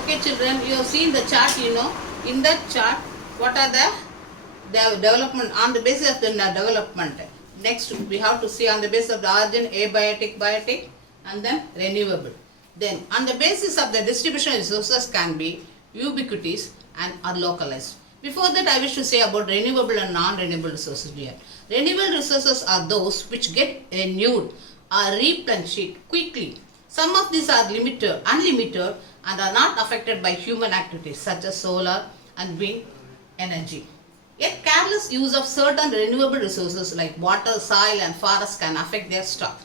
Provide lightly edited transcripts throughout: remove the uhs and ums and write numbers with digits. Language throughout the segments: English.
Okay children, you have seen the chart, in that chart, what are the development, on the basis of the development. Next, we have to see on the basis of the origin, abiotic, biotic, and then renewable. Then, on the basis of the distribution resources can be ubiquitous and are localized. Before that, I wish to say about renewable and non-renewable resources here. Renewable resources are those which get renewed or replenished quickly. Some of these are unlimited and are not affected by human activities such as solar and wind energy. Yet careless use of certain renewable resources like water, soil and forests can affect their stock.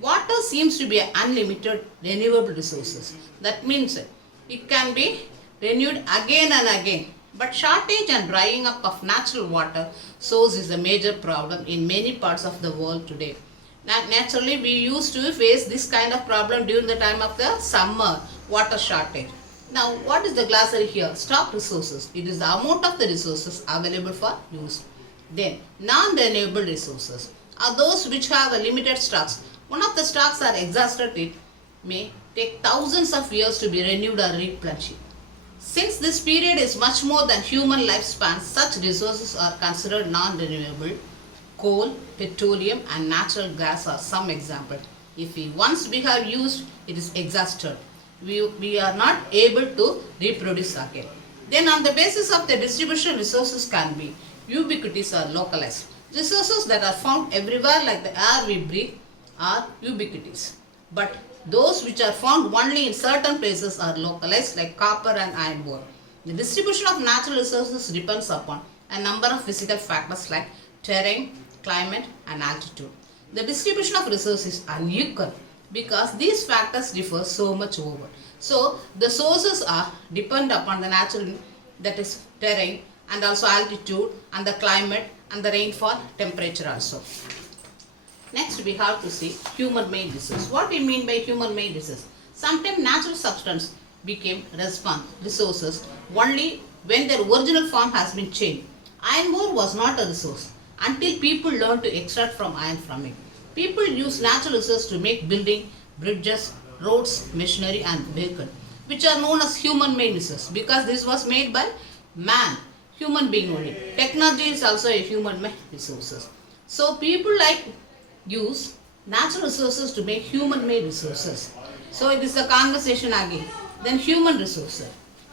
Water seems to be an unlimited renewable resources. That means it can be renewed again and again. But shortage and drying up of natural water source is a major problem in many parts of the world today. Naturally, we used to face this kind of problem during the time of the summer water shortage. Now, what is the glossary here? Stock resources. It is the amount of the resources available for use. Then, non-renewable resources are those which have a limited stocks. One of the stocks are exhausted, it may take thousands of years to be renewed or replenished. Since this period is much more than human lifespan, such resources are considered non-renewable. Coal, petroleum and natural gas are some examples. If once we have used, it is exhausted. We are not able to reproduce again. Then on the basis of the distribution, resources can be ubiquitous or localized. Resources that are found everywhere like the air we breathe are ubiquitous. But those which are found only in certain places are localized like copper and iron ore. The distribution of natural resources depends upon a number of physical factors like terrain, climate and altitude. The distribution of resources is unequal because these factors differ so much over. So the sources are depend upon the natural, that is terrain and also altitude and the climate and the rainfall temperature also. Next we have to see human made resource. What we mean by human made resource? Sometimes natural substance became resources only when their original form has been changed. Iron ore was not a resource until people learned to extract from iron from it. People use natural resources to make building, bridges, roads, machinery and vehicles, which are known as human made resources because this was made by man, human being only. Technology is also a human made resources. So people use natural resources to make human made resources. So it is a conversation again. Then human resources.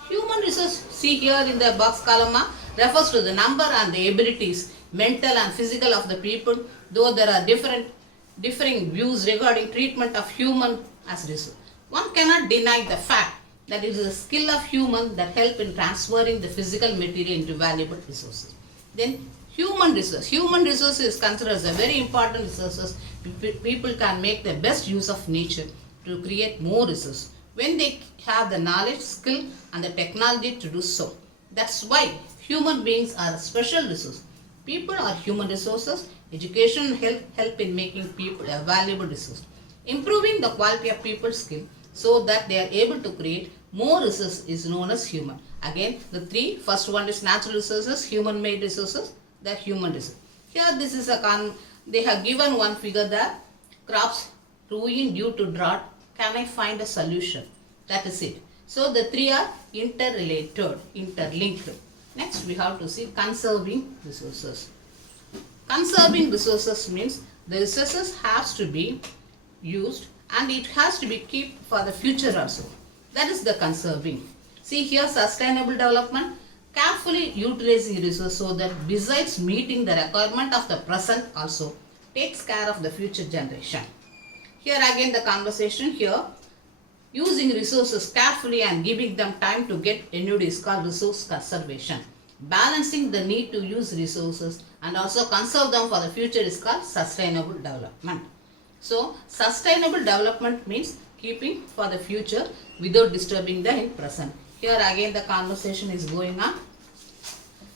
Human resource, see here in the box column, refers to the number and the abilities, mental and physical of the people, though there are differing views regarding treatment of human as resource. One cannot deny the fact that it is a skill of human that help in transferring the physical material into valuable resources. Then human resource. Human resource is considered as a very important resources. People can make the best use of nature to create more resources when they have the knowledge, skill and the technology to do so. That's why human beings are a special resource. People are human resources. Education help in making people a valuable resource. Improving the quality of people's skill so that they are able to create more resources is known as human. Again, the three, first one is natural resources, human made resources, the human resource. Here this is they have given one figure that crops ruin due to drought. Can I find a solution? That is it. So the three are interrelated, interlinked. Next we have to see conserving resources. Conserving resources means the resources has to be used and it has to be kept for the future also. That is the conserving. See here sustainable development, carefully utilizing resources so that besides meeting the requirement of the present also takes care of the future generation. Here again the conversation here, using resources carefully and giving them time to get renewed is called resource conservation. Balancing the need to use resources and also conserve them for the future is called sustainable development. So, sustainable development means keeping for the future without disturbing the present. Here again the conversation is going on.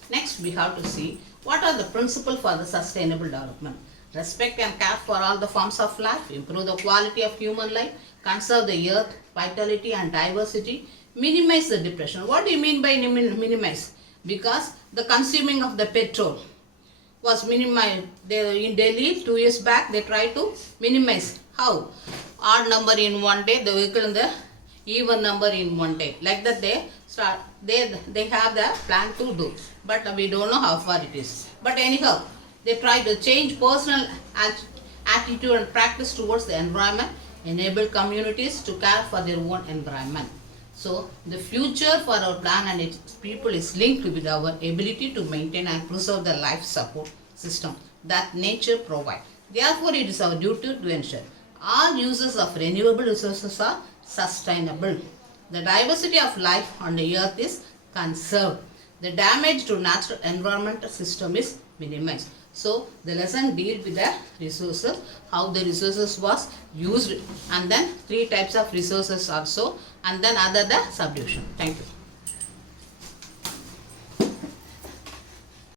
Next we have to see what are the principles for the sustainable development. Respect and care for all the forms of life, improve the quality of human life, conserve the earth, vitality and diversity, minimize the depression. What do you mean by minimize? Because the consuming of the petrol was minimized. In Delhi 2 years back they tried to minimize. How? Odd number in one day the vehicle even number in one day. Like that they have the plan to do, but we don't know how far it is. But anyhow, they try to change personal attitude and practice towards the environment, enable communities to care for their own environment. So the future for our planet and its people is linked with our ability to maintain and preserve the life support system that nature provides. Therefore, it is our duty to ensure all uses of renewable resources are sustainable. The diversity of life on the earth is conserved. The damage to natural environmental system is minimized. So the lesson deals with the resources, how the resources was used, and then 3 types of resources also, and then other the subdivision. Thank you.